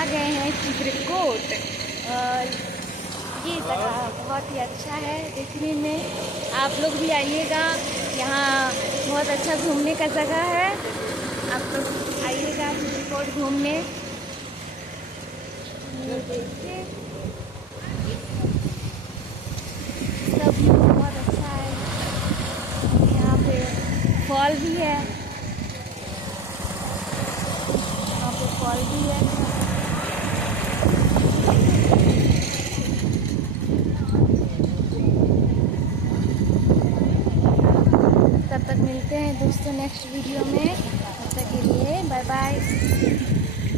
आ गए हैं चित्रकूट और ये जगह बहुत ही अच्छा है देखने में। आप लोग भी आइएगा, यहाँ बहुत अच्छा घूमने का जगह है। आप लोग आइएगा चित्रकूट घूमने। ये देखिए सब व्यू बहुत अच्छा है। यहाँ पे फॉल भी है, यहाँ पे फॉल भी है। तब तक मिलते हैं दोस्तों नेक्स्ट वीडियो में। तब तक के लिए बाय बाय।